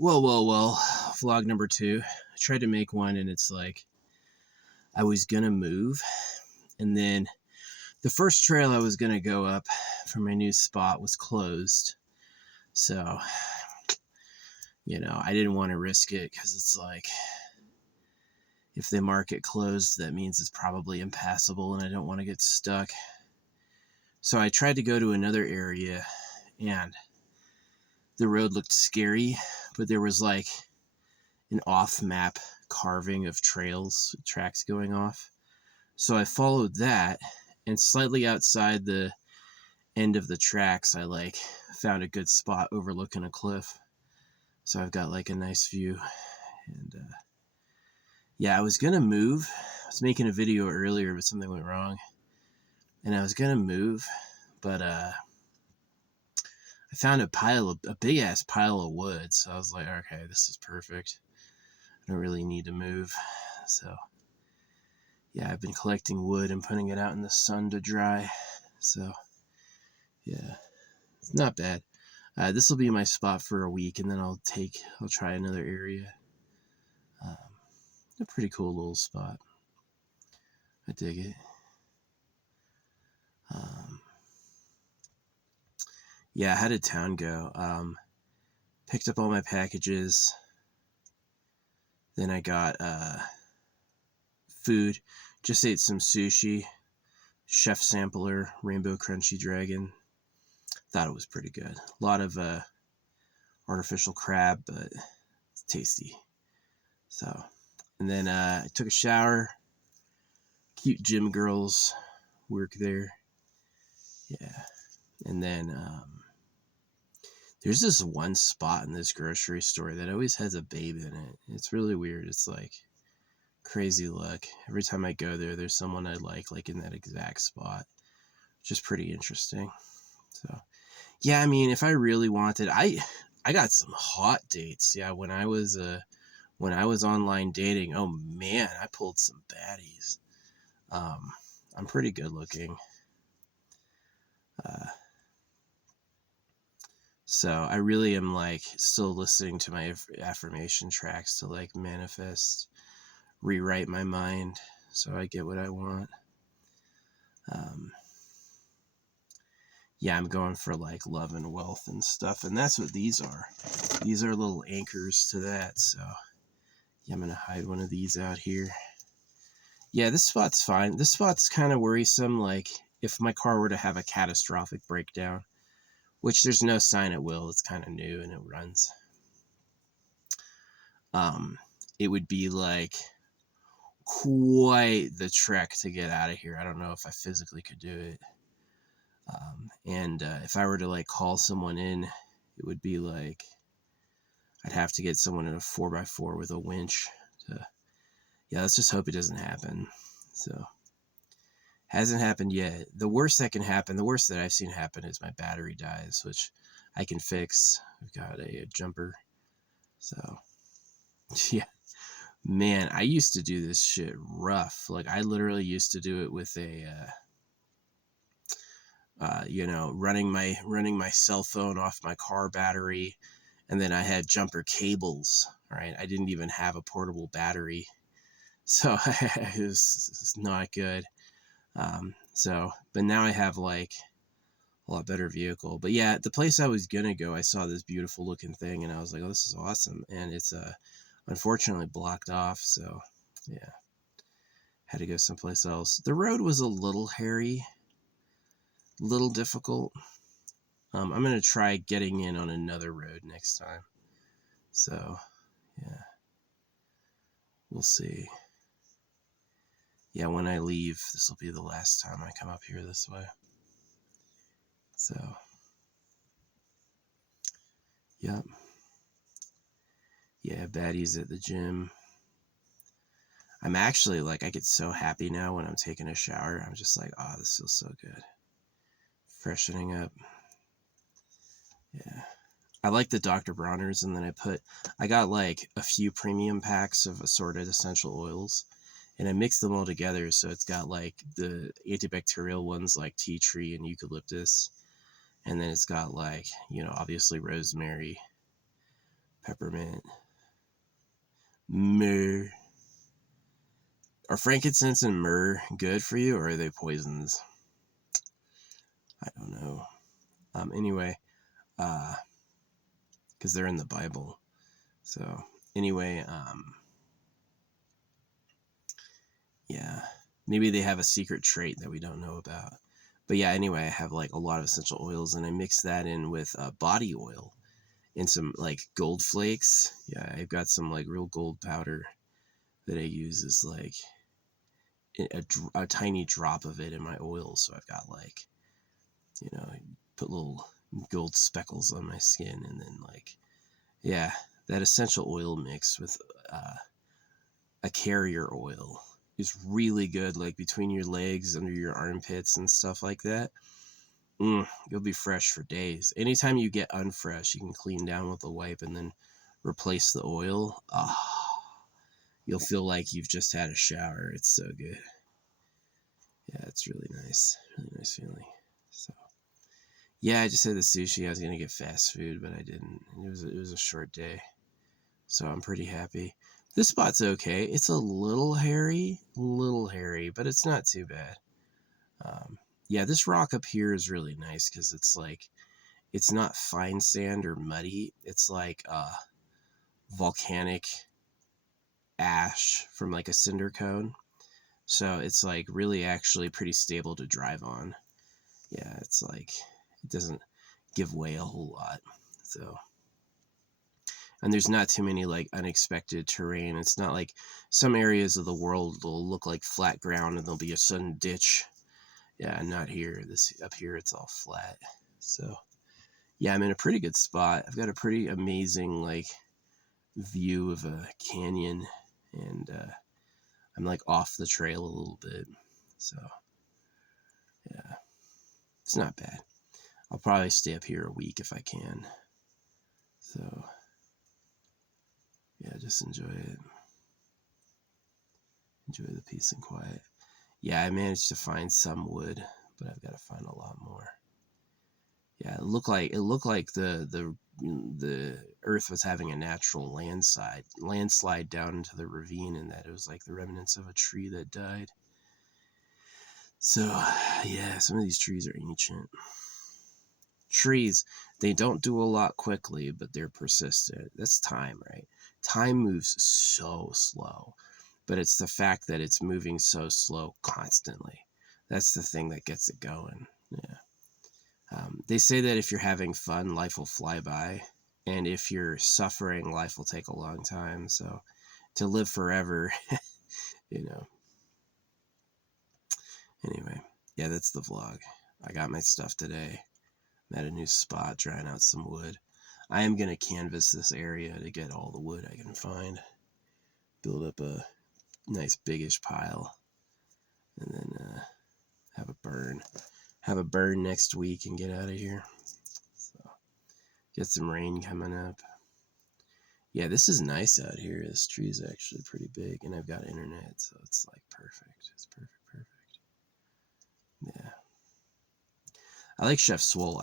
Well, vlog number 2. I tried to make one and it's like I was gonna move, and then the first trail I was gonna go up for my new spot was closed. So, I didn't want to risk it because it's like if they mark it closed, that means it's probably impassable and I don't want to get stuck. So I tried to go to another area and the road looked scary, but there was like an off-map carving of tracks going off. So I followed that, and slightly outside the end of the tracks, I found a good spot overlooking a cliff. So I've got like a nice view. And I was gonna move. I was making a video earlier, but something went wrong, and I was gonna move, but I found a big ass pile of wood. So I was like, okay, this is perfect. I don't really need to move. So yeah, I've been collecting wood and putting it out in the sun to dry. So yeah, it's not bad. This will be my spot for a week, and then I'll try another area. A pretty cool little spot. I dig it. How did town go? Picked up all my packages. Then I got food. Just ate some sushi. Chef Sampler, Rainbow Crunchy Dragon. Thought it was pretty good. A lot of artificial crab, but it's tasty. So, and then I took a shower. Cute gym girls work there. Yeah. And then there's this one spot in this grocery store that always has a babe in it. It's really weird. It's like crazy luck. Every time I go there, there's someone I like in that exact spot, which is pretty interesting. So, yeah, I mean, if I really wanted, I got some hot dates. Yeah, when I was online dating, oh man, I pulled some baddies. I'm pretty good looking. So I really am still listening to my affirmation tracks to manifest, rewrite my mind so I get what I want. I'm going for love and wealth and stuff, and that's what these are. These are little anchors to that. So I'm gonna hide one of these out here. Yeah, this spot's fine. This spot's kind of worrisome. If my car were to have a catastrophic breakdown, which there's no sign it will. It's kind of new and it runs. It would be quite the trek to get out of here. I don't know if I physically could do it. And if I were to call someone in, it would be I'd have to get someone in a 4x4 with a winch. Let's just hope it doesn't happen. So, hasn't happened yet. The worst that can happen, the worst that I've seen happen, is my battery dies, which I can fix. I've got a jumper. So, yeah. Man, I used to do this shit rough. I literally used to do it with a, running my cell phone off my car battery, and then I had jumper cables. Right, I didn't even have a portable battery, so it was not good. But now I have a lot better vehicle. But yeah, the place I was gonna go, I saw this beautiful looking thing, and I was like, oh, this is awesome, and it's unfortunately blocked off. So yeah, had to go someplace else. The road was a little hairy, little difficult. I'm gonna try getting in on another road next time. So yeah, we'll see. Yeah, when I leave, this will be the last time I come up here this way. So, yep. Yeah, baddies at the gym. I'm actually I get so happy now when I'm taking a shower. I'm just oh, this feels so good. Freshening up. Yeah. I like the Dr. Bronner's, and then I got a few premium packs of assorted essential oils, and I mix them all together. So it's got the antibacterial ones like tea tree and eucalyptus. And then it's got obviously rosemary, peppermint, myrrh. Are frankincense and myrrh good for you, or are they poisons? I don't know. Anyway, because they're in the Bible. So anyway, yeah, maybe they have a secret trait that we don't know about. But yeah, anyway, I have like a lot of essential oils, and I mix that in with body oil and some like gold flakes. Yeah, I've got some like real gold powder that I use as like a tiny drop of it in my oil. So I've got like, put little gold speckles on my skin, and then like, yeah, that essential oil mix with a carrier oil is really good, like between your legs, under your armpits and stuff like that. You'll be fresh for days. Anytime you get unfresh, you can clean down with a wipe and then replace the oil. You'll feel like you've just had a shower. It's so good. Yeah, it's really nice feeling. So yeah, I just had the sushi. I was gonna get fast food, but I didn't. It was a short day, so I'm pretty happy. This spot's okay. It's a little hairy, but it's not too bad. Yeah, this rock up here is really nice because it's like, it's not fine sand or muddy. It's like volcanic ash from like a cinder cone. So it's like really actually pretty stable to drive on. Yeah, it's like, it doesn't give way a whole lot. So, and there's not too many like unexpected terrain. It's not like some areas of the world will look like flat ground and there'll be a sudden ditch. Yeah, not here. This up here, it's all flat. So yeah, I'm in a pretty good spot. I've got a pretty amazing like view of a canyon, and I'm like off the trail a little bit. So yeah, it's not bad. I'll probably stay up here a week if I can. So yeah, just enjoy it. Enjoy the peace and quiet. Yeah, I managed to find some wood, but I've got to find a lot more. Yeah, it looked like the earth was having a natural landslide down into the ravine, and that it was like the remnants of a tree that died. So yeah, some of these trees are ancient. Trees, they don't do a lot quickly, but they're persistent. That's time, right? Time moves so slow, but it's the fact that it's moving so slow constantly. That's the thing that gets it going. Yeah. They say that if you're having fun, life will fly by. And if you're suffering, life will take a long time. So to live forever, Anyway, yeah, that's the vlog. I got my stuff today. I'm at a new spot, drying out some wood. I am going to canvas this area to get all the wood I can find. Build up a nice biggish pile. And then have a burn. Have a burn next week and get out of here. So, get some rain coming up. Yeah, this is nice out here. This tree is actually pretty big, and I've got internet, so it's like perfect. It's perfect. Yeah. I like Chef Swole.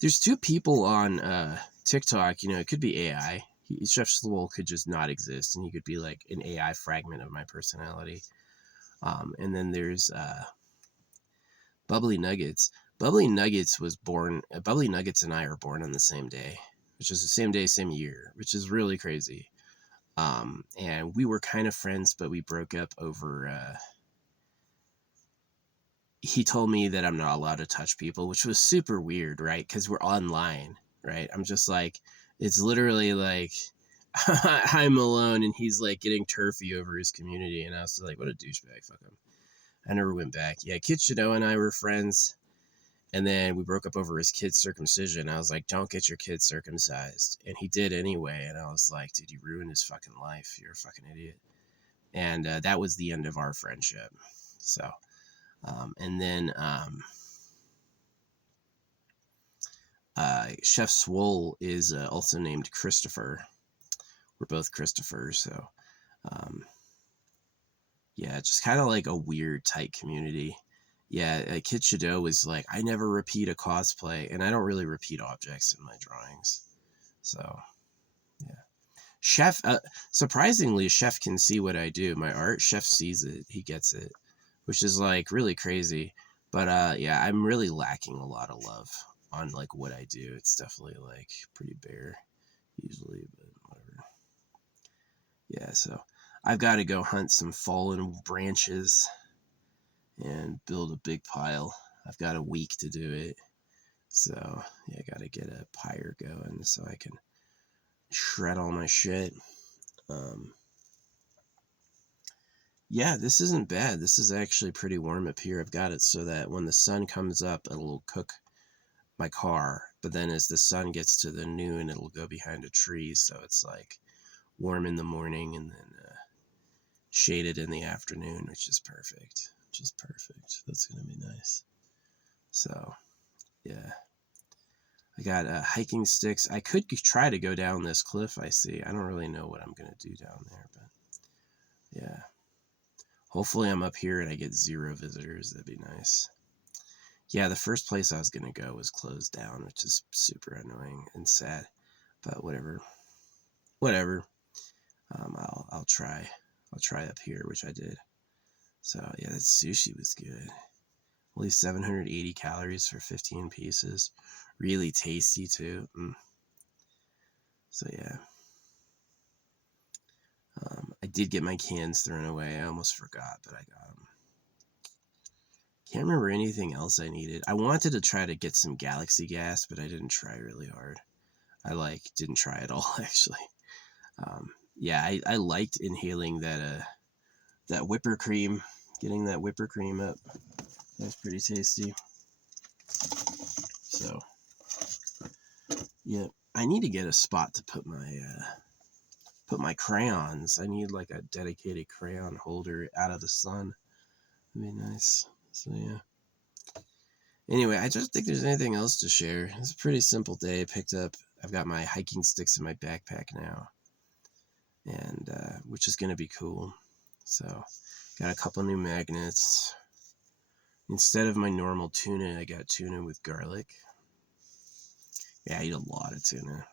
There's two people on TikTok, it could be AI. Chef Swole could just not exist, and he could be like an AI fragment of my personality. And then there's Bubbly Nuggets. Bubbly Nuggets and I were born on the same day, which is the same day, same year, which is really crazy. And we were kind of friends, but we broke up over, he told me that I'm not allowed to touch people, which was super weird, right? Because we're online, right? I'm just like, it's literally like, I'm alone, and he's like getting turfy over his community, and I was like, what a douchebag, fuck him. I never went back. Yeah, Kid Shadow and I were friends, and then we broke up over his kid's circumcision. I was like, don't get your kid circumcised. And he did anyway, and I was like, dude, you ruined his fucking life. You're a fucking idiot. And that was the end of our friendship. So, and then Chef Swole is also named Christopher. We're both Christophers, so yeah, just kind of like a weird tight community. Yeah, Kid Shadow was like, I never repeat a cosplay, and I don't really repeat objects in my drawings. So, yeah. Chef, surprisingly, Chef can see what I do. My art, Chef sees it. He gets it, which is like really crazy. But yeah, I'm really lacking a lot of love on like what I do. It's definitely like pretty bare usually, but whatever. Yeah, so I've got to go hunt some fallen branches and build a big pile. I've got a week to do it. So yeah, I got to get a pyre going so I can shred all my shit. Yeah, this isn't bad. This is actually pretty warm up here. I've got it so that when the sun comes up, it'll cook my car. But then as the sun gets to the noon, it'll go behind a tree. So it's like warm in the morning and then shaded in the afternoon, which is perfect. Just perfect. That's going to be nice. So, yeah. I got hiking sticks. I could try to go down this cliff I see. I don't really know what I'm going to do down there, but yeah. Hopefully I'm up here and I get 0 visitors. That'd be nice. Yeah, the first place I was going to go was closed down, which is super annoying and sad. But whatever. Whatever. I'll try. I'll try up here, which I did. So yeah, that sushi was good. Only 780 calories for 15 pieces. Really tasty too. So yeah. I did get my cans thrown away. I almost forgot, but I got them. Can't remember anything else I needed. I wanted to try to get some Galaxy gas, but I didn't try really hard. I didn't try at all actually. Yeah, I liked inhaling that whipper cream, getting that whipper cream up. That was pretty tasty. So yeah, I need to get a spot to put my crayons. I need like a dedicated crayon holder out of the sun. That'd be nice. So yeah. Anyway, I don't think there's anything else to share. It's a pretty simple day. I've got my hiking sticks in my backpack now, and which is gonna be cool. So, got a couple new magnets. Instead of my normal tuna, I got tuna with garlic. Yeah, I eat a lot of tuna.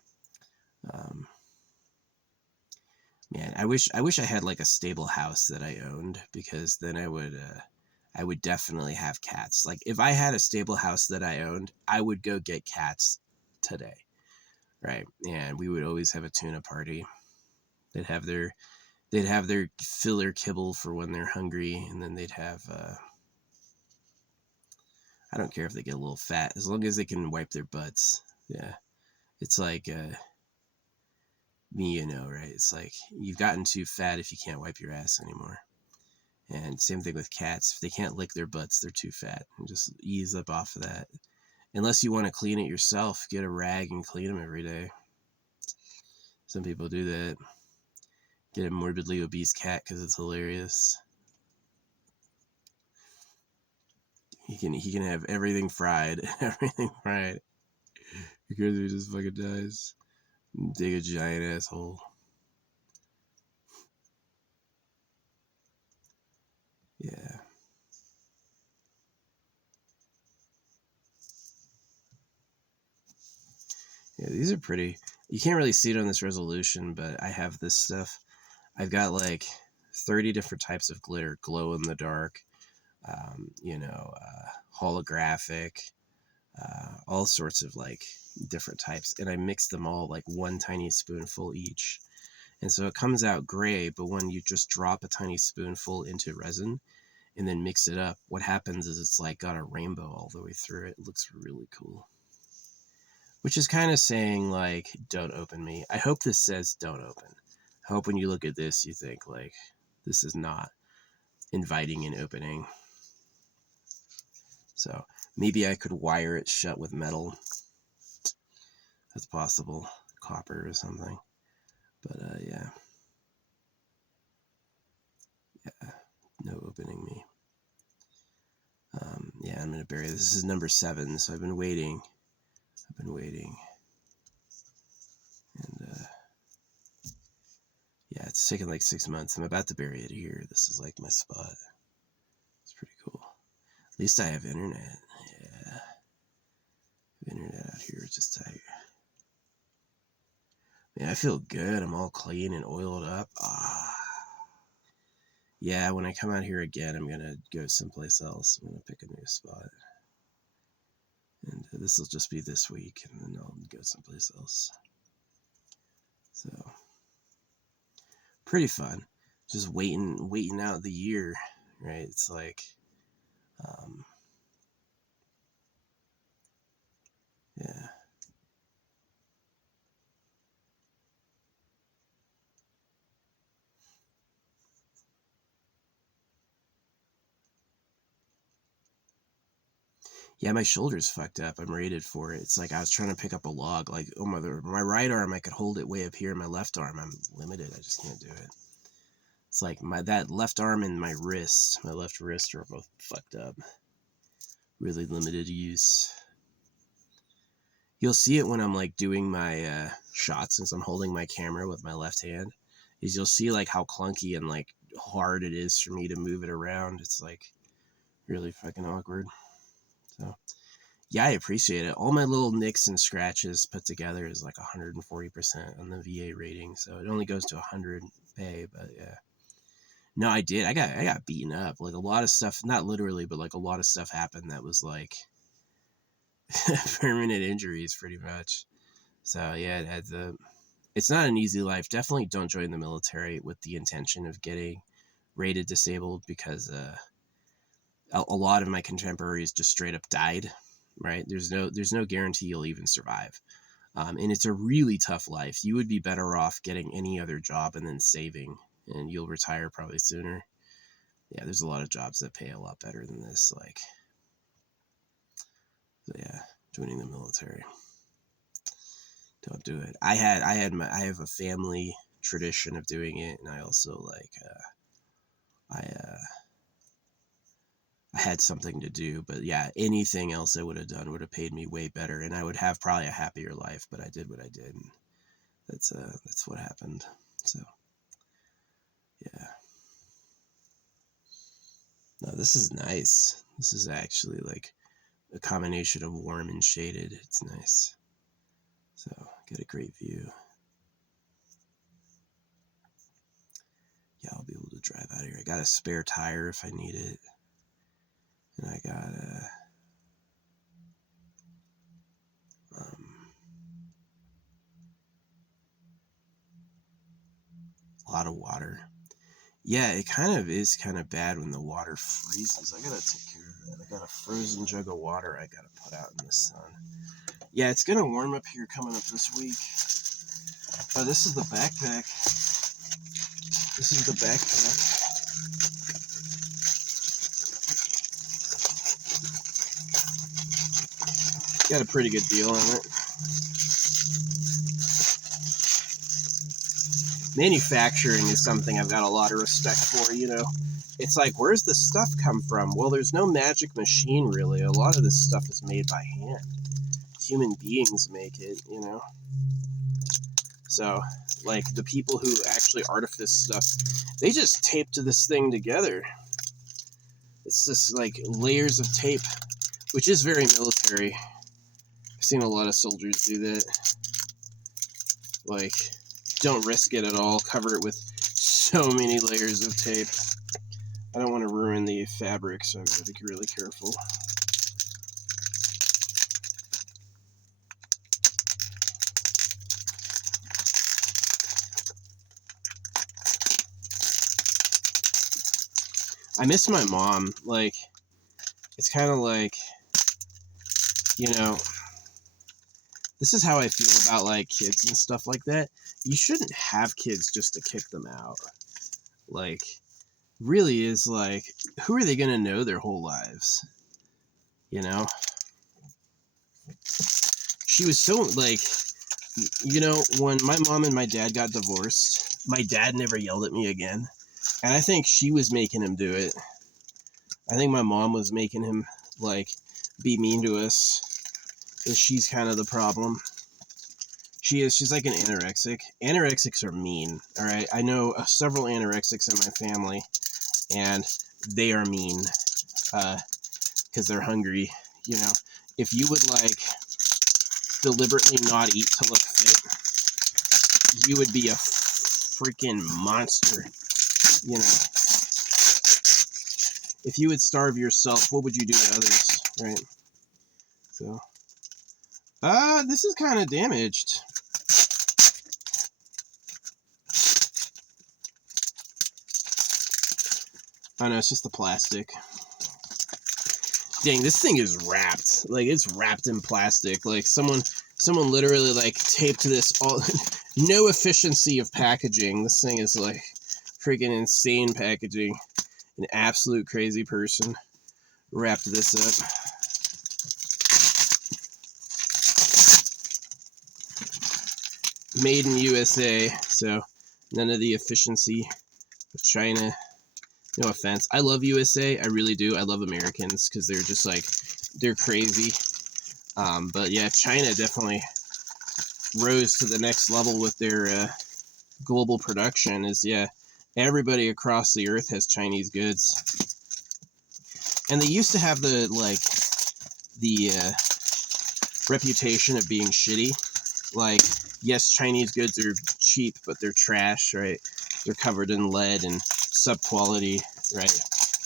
Man, I wish I had like a stable house that I owned, because then I would definitely have cats. Like if I had a stable house that I owned, I would go get cats today. Right? And we would always have a tuna party. They'd have their filler kibble for when they're hungry, and then they'd have I don't care if they get a little fat, as long as they can wipe their butts. Yeah. It's like me, right? It's like you've gotten too fat if you can't wipe your ass anymore. And same thing with cats. If they can't lick their butts, they're too fat. And just ease up off of that. Unless you want to clean it yourself, get a rag and clean them every day. Some people do that. Get a morbidly obese cat because it's hilarious. He can have everything fried, everything fried, because he just fucking dies. Dig a giant asshole. Yeah. Yeah, these are pretty. You can't really see it on this resolution, but I have this stuff. I've got like 30 different types of glitter, glow in the dark, holographic, all sorts of like different types. And I mix them all like one tiny spoonful each. And so it comes out gray, but when you just drop a tiny spoonful into resin and then mix it up, what happens is it's like got a rainbow all the way through it. It looks really cool. Which is kind of saying like, don't open me. I hope this says don't open. I hope when you look at this, you think like, this is not inviting an opening. So maybe I could wire it shut with metal. That's possible. Copper or something. But yeah. Yeah. No opening me. Yeah, I'm going to bury this. This is number 7, so I've been waiting. And yeah, it's taken like 6 months. I'm about to bury it here. This is like my spot. It's pretty cool. At least I have internet. Yeah. Internet out here is just tight. Man, I feel good. I'm all clean and oiled up. Yeah, when I come out here again, I'm going to go someplace else. I'm going to pick a new spot. And this will just be this week, and then I'll go someplace else. So, pretty fun. Just waiting out the year, right? It's like, yeah. Yeah, my shoulder's fucked up. I'm rated for it. It's like I was trying to pick up a log. Like, oh my right arm, I could hold it way up here. My left arm, I'm limited. I just can't do it. It's like that left arm and my left wrist are both fucked up. Really limited use. You'll see it when I'm like doing my shots, since I'm holding my camera with my left hand. Is you'll see like how clunky and like hard it is for me to move it around. It's like really fucking awkward. So yeah, I appreciate it. All my little nicks and scratches put together is like 140% on the VA rating. So it only goes to 100 pay, but yeah. No, I did. I got beaten up. Like a lot of stuff, not literally, but like a lot of stuff happened that was like permanent injuries pretty much. So yeah, it's not an easy life. Definitely don't join the military with the intention of getting rated disabled, because a lot of my contemporaries just straight up died, right? There's no guarantee you'll even survive. And it's a really tough life. You would be better off getting any other job and then saving, and you'll retire probably sooner. Yeah, there's a lot of jobs that pay a lot better than this. Like, so yeah, joining the military. Don't do it. I have a family tradition of doing it, and I also like I had something to do. But yeah, anything else I would have done would have paid me way better, and I would have probably a happier life. But I did what I did, and that's what happened. So yeah. No, this is nice. This is actually like a combination of warm and shaded. It's nice. So get a great view. Yeah, I'll be able to drive out of here. I got a spare tire if I need it. And I got a lot of water. Yeah, it kind of is kind of bad when the water freezes. I gotta take care of that. I got a frozen jug of water I gotta put out in the sun. Yeah, it's gonna warm up here coming up this week. Oh, this is the backpack. This is the backpack. Got a pretty good deal on it. Manufacturing is something I've got a lot of respect for, you know. It's like, where's the stuff come from? Well, there's no magic machine, really. A lot of this stuff is made by hand. Human beings make it, you know. So, like, the people who actually artifice stuff, they just taped this thing together. It's just, like, layers of tape, which is very military. I've seen a lot of soldiers do that. Like, don't risk it at all. Cover it with so many layers of tape. I don't want to ruin the fabric, so I've got to be really careful. I miss my mom. Like, it's kind of like, you know, this is how I feel about, like, kids and stuff like that. You shouldn't have kids just to kick them out. Like, really is like, who are they going to know their whole lives? You know? She was so, like, you know, when my mom and my dad got divorced, my dad never yelled at me again. And I think she was making him do it. I think my mom was making him, like, be mean to us. And she's kind of the problem. She's like an anorexic. Anorexics are mean, all right? I know several anorexics in my family, and they are mean because they're hungry, you know? If you would, like, deliberately not eat to look fit, you would be a freaking monster, you know. If you would starve yourself, what would you do to others, right? So, this is kind of damaged. Oh no, it's just the plastic. Dang, this thing is wrapped. Like, it's wrapped in plastic. Like, someone literally, like, taped this all... No efficiency of packaging. This thing is, like, freaking insane packaging. An absolute crazy person wrapped this up. Made in USA, so none of the efficiency of China. No offense. I love USA. I really do. I love Americans because they're just like, they're crazy. But yeah, China definitely rose to the next level with their global production. Yeah, everybody across the earth has Chinese goods. And they used to have the reputation of being shitty. Like, yes, Chinese goods are cheap, but they're trash, right? They're covered in lead and sub-quality, right?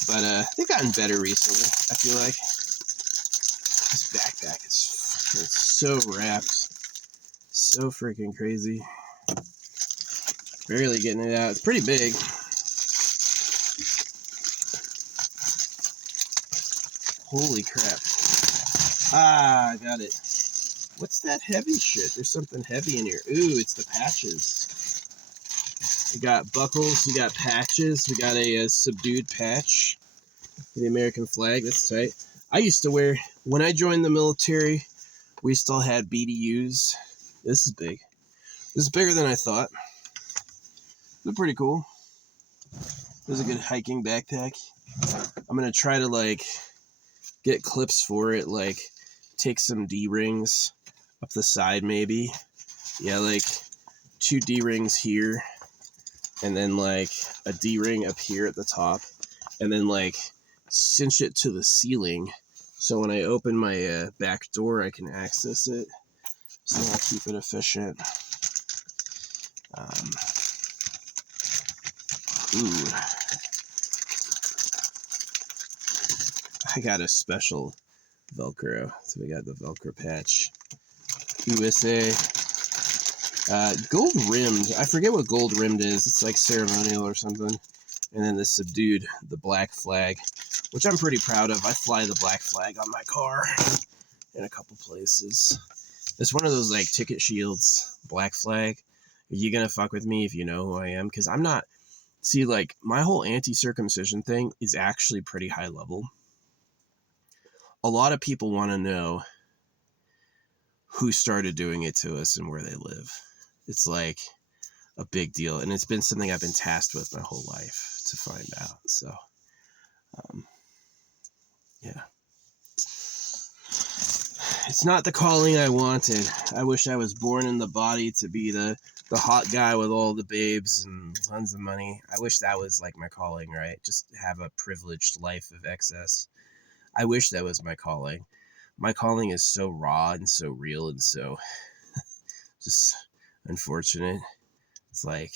But they've gotten better recently, I feel like. This backpack is so wrapped. So freaking crazy. Barely getting it out. It's pretty big. Holy crap. Ah, I got it. What's that heavy shit? There's something heavy in here. Ooh, it's the patches. We got buckles, we got patches, we got a subdued patch for the American flag. That's tight. I used to wear, when I joined the military, we still had BDUs. This is big. This is bigger than I thought. They're pretty cool. This is a good hiking backpack. I'm going to try to, like, get clips for it, like, take some D-rings up the side, maybe. Yeah, like, 2 D-rings here. And then, like, a D-ring up here at the top. And then, like, cinch it to the ceiling. So when I open my back door, I can access it. So I'll keep it efficient. Ooh. I got a special Velcro. So we got the Velcro patch. USA. Gold rimmed. I forget what gold rimmed is. It's like ceremonial or something. And then the subdued, the black flag, which I'm pretty proud of. I fly the black flag on my car in a couple places. It's one of those like ticket shields, black flag. Are you gonna fuck with me if you know who I am? Because I'm not. See, like, my whole anti-circumcision thing is actually pretty high level. A lot of people want to know who started doing it to us and where they live. It's like a big deal, and it's been something I've been tasked with my whole life to find out. So, yeah. It's not the calling I wanted. I wish I was born in the body to be the hot guy with all the babes and tons of money. I wish that was like my calling, right? Just have a privileged life of excess. I wish that was my calling. My calling is so raw and so real and so just unfortunate. It's like,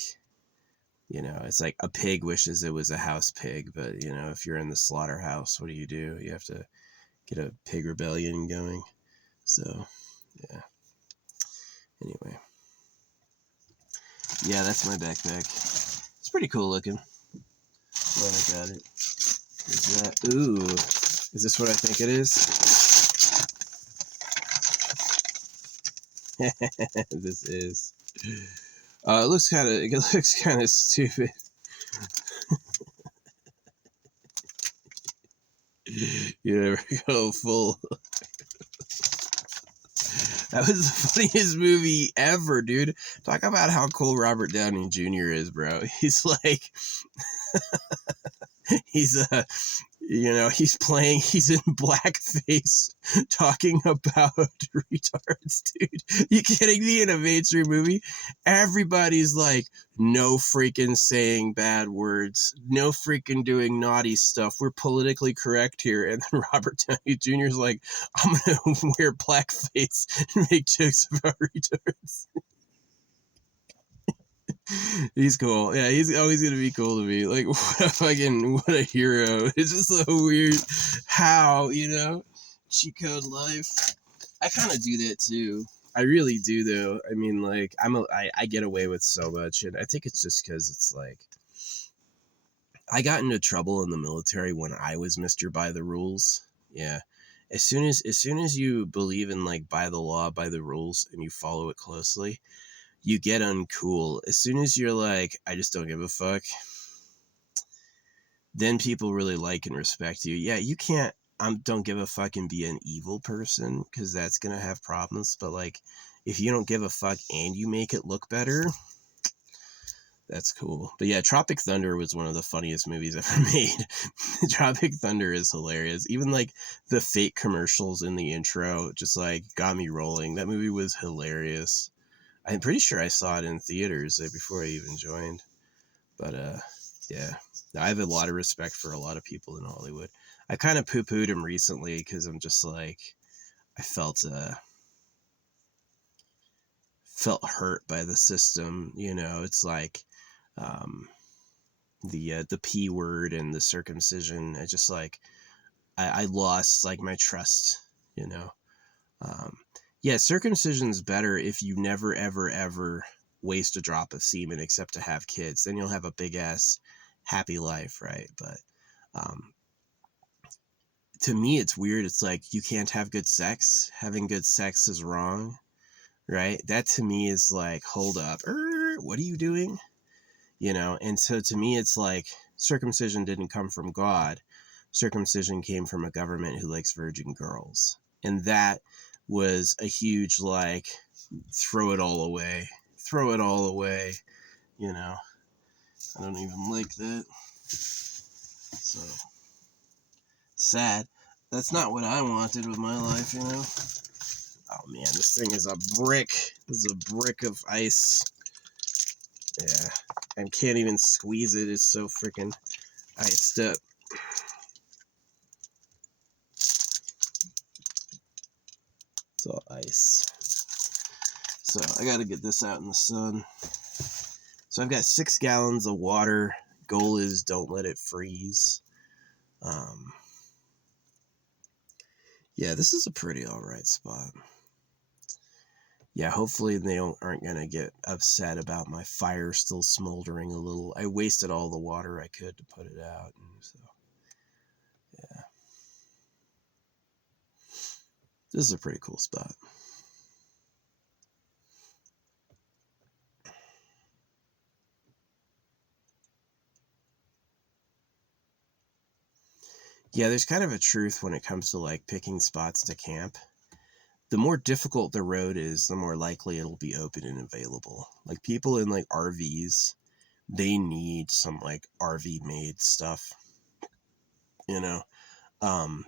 you know, it's like a pig wishes it was a house pig, but, you know, if you're in the slaughterhouse, what do? You have to get a pig rebellion going. So, yeah. Anyway. Yeah, that's my backpack. It's pretty cool looking. Glad I got it. Is that? Ooh. Is this what I think it is? This is. It looks kind of stupid. You never go full. That was the funniest movie ever, dude. Talk about how cool Robert Downey Jr. is, bro. He's like, he's he's in blackface talking about retards, dude. You kidding me? In a mainstream movie, everybody's like, no freaking saying bad words, no freaking doing naughty stuff. We're politically correct here. And then Robert Downey Jr. is like, I'm gonna wear blackface and make jokes about retards. He's cool. Yeah, he's always gonna be cool to me. Like, what a hero. It's just so weird how, cheat code life. I kind of do that too. I really do though. I mean, like, I get away with so much, and I think it's just because it's like I got into trouble in the military when I was Mr. By the Rules. Yeah. As soon as you believe in like by the law, by the rules, and you follow it closely, you get uncool. As soon as you're like, I just don't give a fuck, then people really like and respect you. Yeah, you can't don't give a fuck and be an evil person, because that's gonna have problems. But like, if you don't give a fuck and you make it look better, that's cool. But yeah, Tropic Thunder was one of the funniest movies ever made. Tropic Thunder is hilarious. Even like the fake commercials in the intro just like got me rolling. That movie was hilarious. I'm pretty sure I saw it in theaters before I even joined. But yeah, I have a lot of respect for a lot of people in Hollywood. I kind of poo-pooed him recently because I'm just like, I felt hurt by the system. It's like the P word and the circumcision. I just like I lost like my trust. Yeah, circumcision's better if you never ever ever waste a drop of semen except to have kids. Then you'll have a big ass happy life, right? But to me, it's weird. It's like you can't have good sex. Having good sex is wrong, right? That to me is like, hold up, what are you doing? And so to me, it's like circumcision didn't come from God. Circumcision came from a government who likes virgin girls. And that was a huge, like, throw it all away. Throw it all away. I don't even like that. So, sad. That's not what I wanted with my life, Oh man, this thing is a brick. This is a brick of ice. Yeah. I can't even squeeze it. It's so freaking iced up. It's all ice. So I got to get this out in the sun. So I've got 6 gallons of water. Goal is don't let it freeze. Yeah, this is a pretty alright spot. Yeah, hopefully they aren't going to get upset about my fire still smoldering a little. I wasted all the water I could to put it out. And so, yeah. This is a pretty cool spot. Yeah, there's kind of a truth when it comes to like picking spots to camp. The more difficult the road is, the more likely it'll be open and available. Like people in like RVs, they need some like RV made stuff.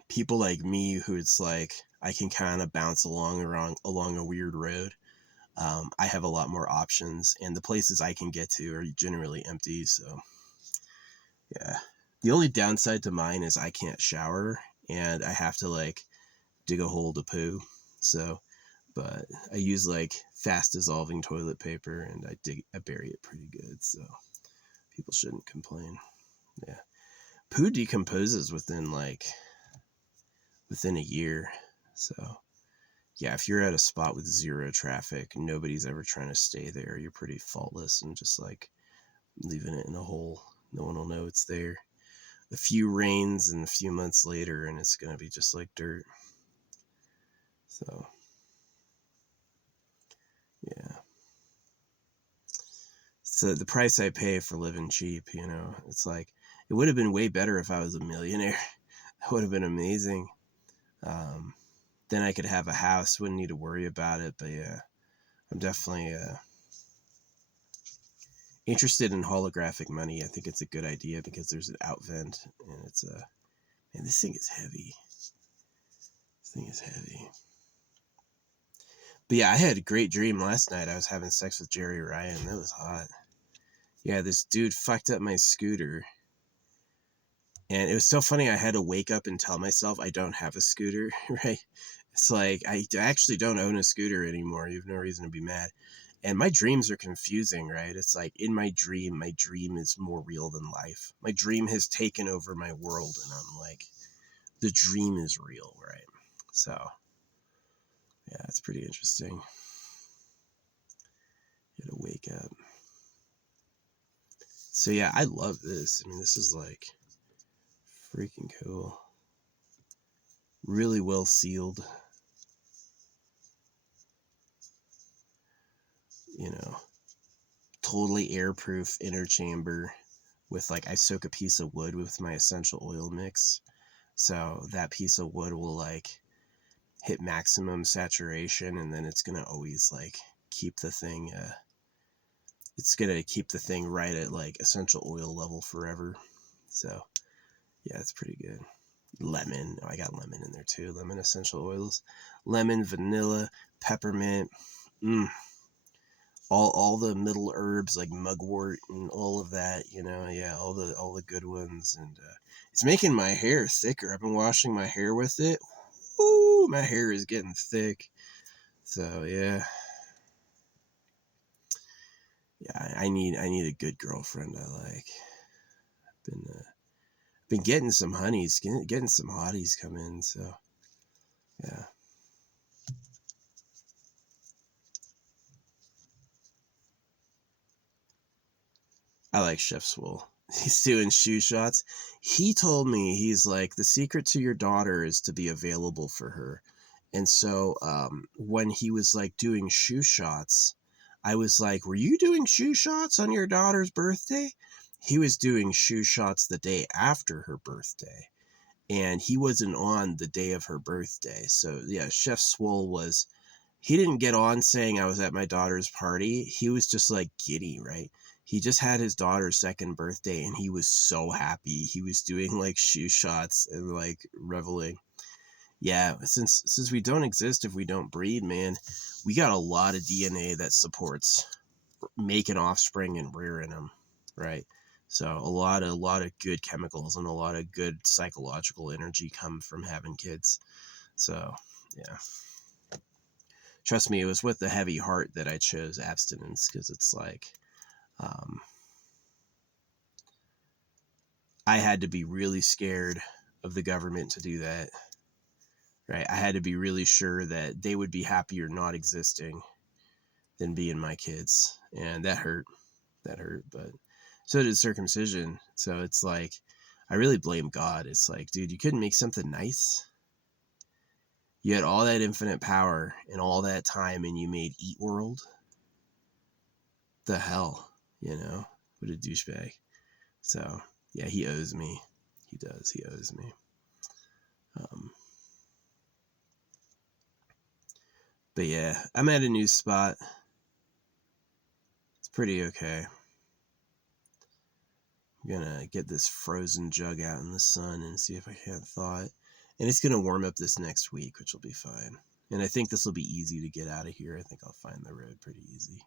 People like me who it's like I can kind of bounce along a weird road. I have a lot more options, and the places I can get to are generally empty. So yeah, the only downside to mine is I can't shower, and I have to like dig a hole to poo. So, but I use like fast dissolving toilet paper, and I bury it pretty good. So people shouldn't complain. Yeah, poo decomposes within a year. So yeah, if you're at a spot with zero traffic, nobody's ever trying to stay there, you're pretty faultless and just like leaving it in a hole. No one will know it's there. A few rains and a few months later, and it's going to be just like dirt. So, yeah. So the price I pay for living cheap, it's like, it would have been way better if I was a millionaire. That would have been amazing. Then I could have a house, wouldn't need to worry about it. But yeah, I'm definitely interested in holographic money. I think it's a good idea because there's an out vent, and it's man, this thing is heavy. This thing is heavy. But yeah, I had a great dream last night. I was having sex with Jerry Ryan. That was hot. Yeah, this dude fucked up my scooter. And it was so funny. I had to wake up and tell myself I don't have a scooter, right? It's like, I actually don't own a scooter anymore. You have no reason to be mad. And my dreams are confusing, right? It's like in my dream is more real than life. My dream has taken over my world, and I'm like, the dream is real, right? So, yeah, it's pretty interesting. You gotta wake up. So, yeah, I love this. I mean, this is like freaking cool. Really well sealed. You know, totally airproof inner chamber with like, I soak a piece of wood with my essential oil mix. So that piece of wood will like hit maximum saturation, and then it's going to always like keep the thing, it's going to keep the thing right at like essential oil level forever. So yeah, it's pretty good. Lemon. Oh, I got lemon in there too. Lemon essential oils, lemon, vanilla, peppermint. All the middle herbs like mugwort and all of that, you know. Yeah, all the good ones. And it's making my hair thicker. I've been washing my hair with it. Ooh, my hair is getting thick. So yeah, I need a good girlfriend. I like. Been getting some honeys, getting some hotties come in. So yeah. I like Chef Swole. He's doing shoe shots. He told me, he's like, the secret to your daughter is to be available for her. And so when he was like doing shoe shots, I was like, were you doing shoe shots on your daughter's birthday? He was doing shoe shots the day after her birthday. And he wasn't on the day of her birthday. So yeah, Chef Swole was, he didn't get on saying I was at my daughter's party. He was just like giddy, right? He just had his daughter's second birthday and he was so happy. He was doing like shoe shots and like reveling. Yeah, since we don't exist if we don't breed, man, we got a lot of DNA that supports making offspring and rearing them, right? So a lot of good chemicals and a lot of good psychological energy come from having kids. So yeah. Trust me, it was with a heavy heart that I chose abstinence, because it's like, I had to be really scared of the government to do that, right? I had to be really sure that they would be happier not existing than being my kids. And that hurt. That hurt. But so did circumcision. So it's like, I really blame God. It's like, dude, you couldn't make something nice. You had all that infinite power and all that time, and you made Eat World. The hell, you know? What a douchebag. So yeah, he owes me. He does. He owes me. But yeah, I'm at a new spot. It's pretty okay. I'm gonna get this frozen jug out in the sun and see if I can't thaw it. And it's gonna warm up this next week, which will be fine. And I think this will be easy to get out of here. I think I'll find the road pretty easy.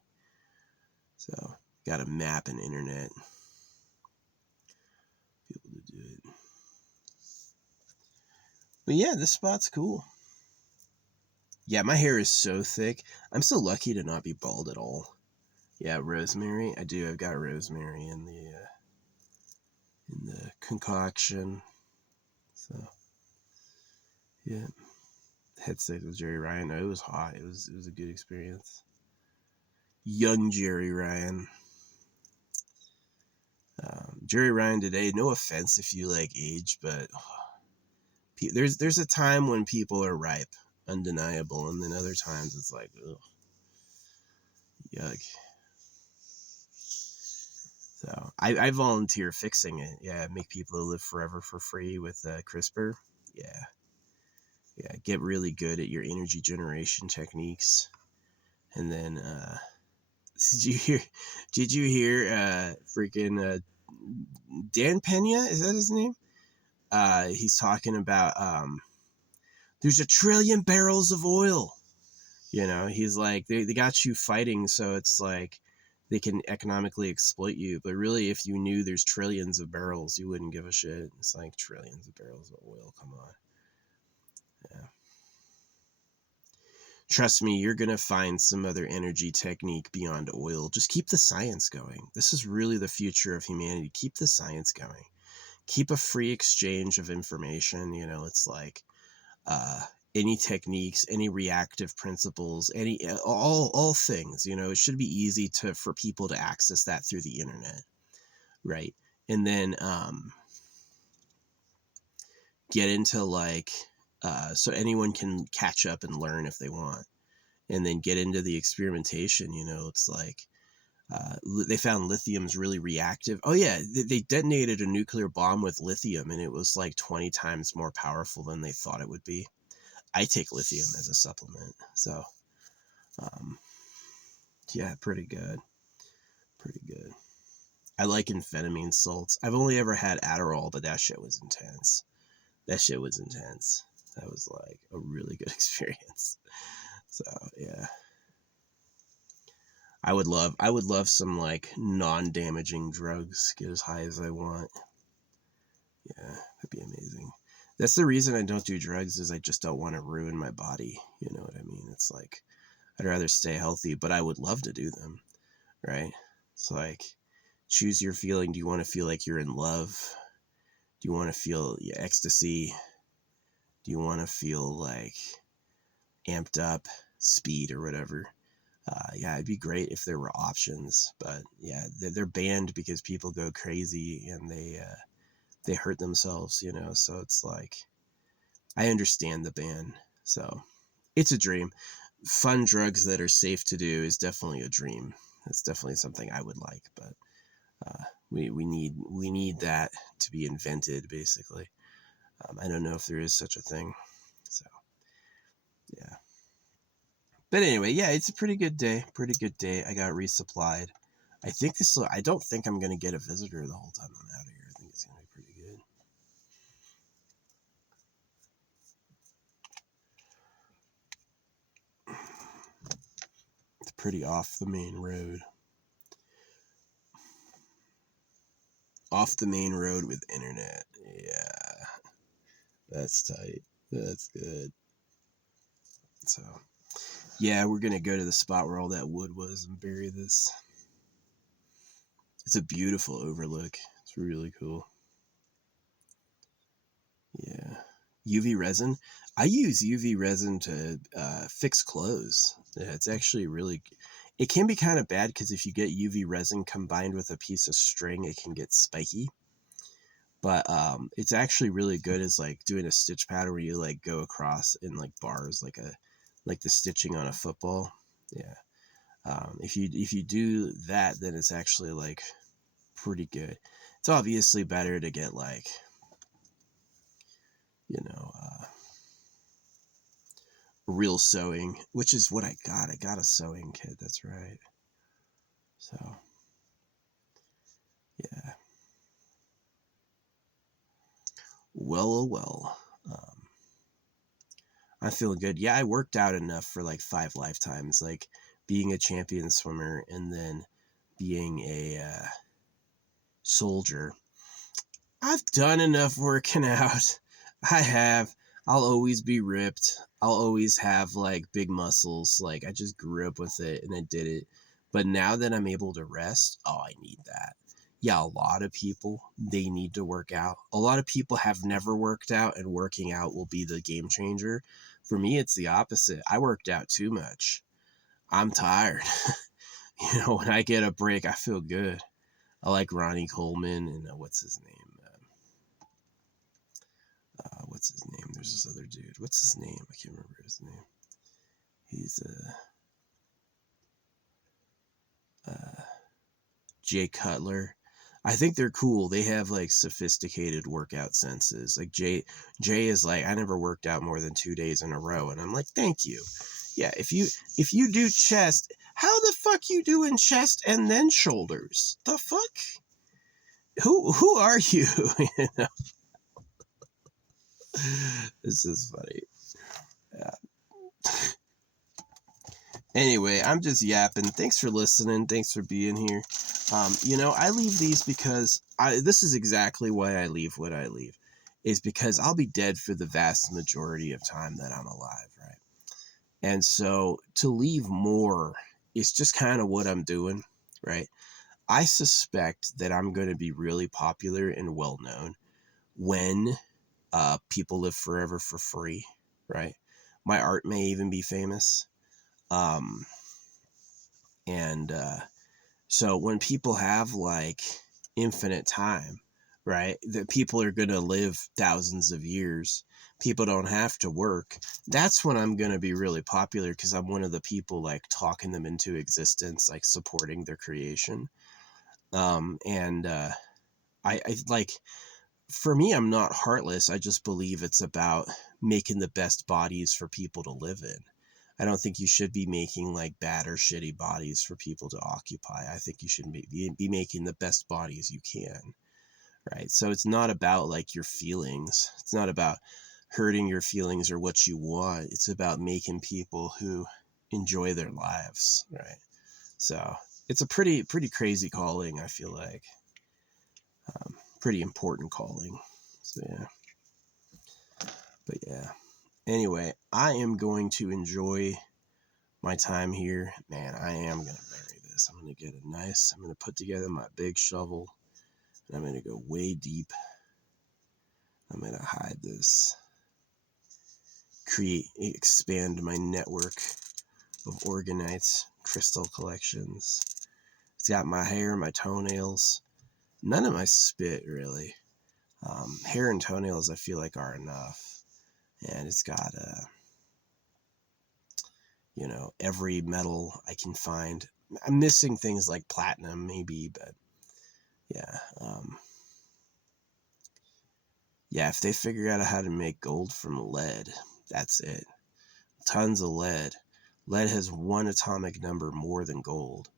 So, got a map and internet. Be able to do it. But yeah, this spot's cool. Yeah, my hair is so thick. I'm so lucky to not be bald at all. Yeah, rosemary. I do. I've got rosemary in the concoction. So yeah, head sex with Jerry Ryan. No, it was hot. It was a good experience. Young Jerry Ryan. Jerry Ryan today. No offense if you like age, but there's a time when people are ripe, undeniable, and then other times it's like, ugh, yuck. So I volunteer fixing it. Yeah, make people live forever for free with CRISPR. Yeah, yeah. Get really good at your energy generation techniques, and then did you hear? Did you hear? Freaking Dan Pena, is that his name? He's talking about there's 1 trillion barrels of oil. You know, he's like, they got you fighting, so it's like they can economically exploit you. But really, if you knew there's trillions of barrels, you wouldn't give a shit. It's like trillions of barrels of oil. Come on. Yeah. Trust me, you're going to find some other energy technique beyond oil. Just keep the science going. This is really the future of humanity. Keep the science going. Keep a free exchange of information. You know, it's like any techniques, any reactive principles, any all things. You know, it should be easy for people to access that through the internet, right? And then get into like so anyone can catch up and learn if they want, and then get into the experimentation. You know, it's like they found lithium's really reactive. Oh yeah, they detonated a nuclear bomb with lithium, and it was like 20 times more powerful than they thought it would be. I take lithium as a supplement, so yeah, pretty good. I like amphetamine salts. I've only ever had Adderall, but that shit was intense. That was like a really good experience. So yeah, I would love some like non-damaging drugs. Get as high as I want. Yeah, that'd be amazing. That's the reason I don't do drugs, is I just don't want to ruin my body. You know what I mean? It's like I'd rather stay healthy, but I would love to do them, right? It's like, choose your feeling. Do you want to feel like you're in love? Do you want to feel ecstasy? Do you want to feel like amped up, speed, or whatever? Yeah, it'd be great if there were options, but yeah, they're banned because people go crazy and they hurt themselves, you know. So it's like, I understand the ban. So it's a dream. Fun drugs that are safe to do is definitely a dream. It's definitely something I would like, but we need that to be invented, basically. I don't know if there is such a thing. So yeah. But anyway, yeah, it's a pretty good day. I got resupplied. I don't think I'm going to get a visitor the whole time I'm out of here. I think it's going to be pretty good. It's pretty off the main road. Off the main road with internet. Yeah. That's tight. That's good. So, yeah, we're going to go to the spot where all that wood was and bury this. It's a beautiful overlook. It's really cool. Yeah. UV resin. I use UV resin to fix clothes. Yeah, it's actually really, it can be kind of bad because if you get UV resin combined with a piece of string, it can get spiky. But it's actually really good as like doing a stitch pattern where you like go across in like bars, like the stitching on a football. Yeah. If you do that, then it's actually like pretty good. It's obviously better to get like, you know, real sewing, which is what I got. I got a sewing kit. That's right. So, yeah. Well. I'm feeling good. Yeah, I worked out enough for like 5 lifetimes, like being a champion swimmer and then being a soldier. I've done enough working out. I have. I'll always be ripped. I'll always have like big muscles. Like I just grew up with it and I did it. But now that I'm able to rest, oh, I need that. Yeah, a lot of people, they need to work out. A lot of people have never worked out, and working out will be the game changer. For me, it's the opposite. I worked out too much. I'm tired. You know, when I get a break, I feel good. I like Ronnie Coleman and what's his name? What's his name? There's this other dude. What's his name? I can't remember his name. He's Jay Cutler. I think they're cool. They have like sophisticated workout senses. Like Jay is like, I never worked out more than 2 days in a row, and I'm like, thank you. Yeah, if you do chest, how the fuck you doing chest and then shoulders? The fuck? Who are you? You know? This is funny. Yeah. Anyway, I'm just yapping. Thanks for listening. Thanks for being here. You know, I leave these because this is exactly why I leave what I leave, is because I'll be dead for the vast majority of time that I'm alive, right? And so to leave more is just kind of what I'm doing, right? I suspect that I'm going to be really popular and well known when people live forever for free, right? My art may even be famous. Um, and So when people have like infinite time, right, that people are going to live thousands of years, people don't have to work. That's when I'm going to be really popular because I'm one of the people like talking them into existence, like supporting their creation. And I like, for me, I'm not heartless. I just believe it's about making the best bodies for people to live in. I don't think you should be making like bad or shitty bodies for people to occupy. I think you should be making the best bodies you can, right? So it's not about like your feelings. It's not about hurting your feelings or what you want. It's about making people who enjoy their lives, right? So it's a pretty crazy calling, I feel like. Pretty important calling. So yeah. But yeah. Anyway, I am going to enjoy my time here. Man, I am going to bury this. I'm going to I'm going to put together my big shovel, and I'm going to go way deep. I'm going to hide this, expand my network of Organites crystal collections. It's got my hair, my toenails, none of my spit really. Hair and toenails I feel like are enough. And it's got every metal I can find. I'm missing things like platinum maybe, but yeah. Yeah, if they figure out how to make gold from lead, that's it. Tons of lead. Lead has one atomic number more than gold.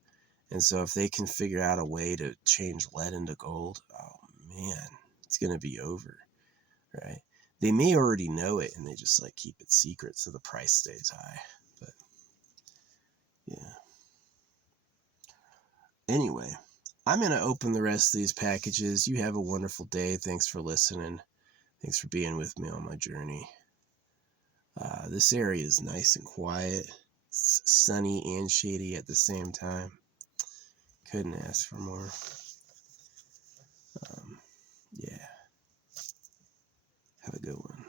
And so if they can figure out a way to change lead into gold, oh man, it's going to be over, right? They may already know it and they just like keep it secret so the price stays high. But yeah. Anyway, I'm going to open the rest of these packages. You have a wonderful day. Thanks for listening. Thanks for being with me on my journey. This area is nice and quiet. It's sunny and shady at the same time. Couldn't ask for more. Yeah. Have a good one.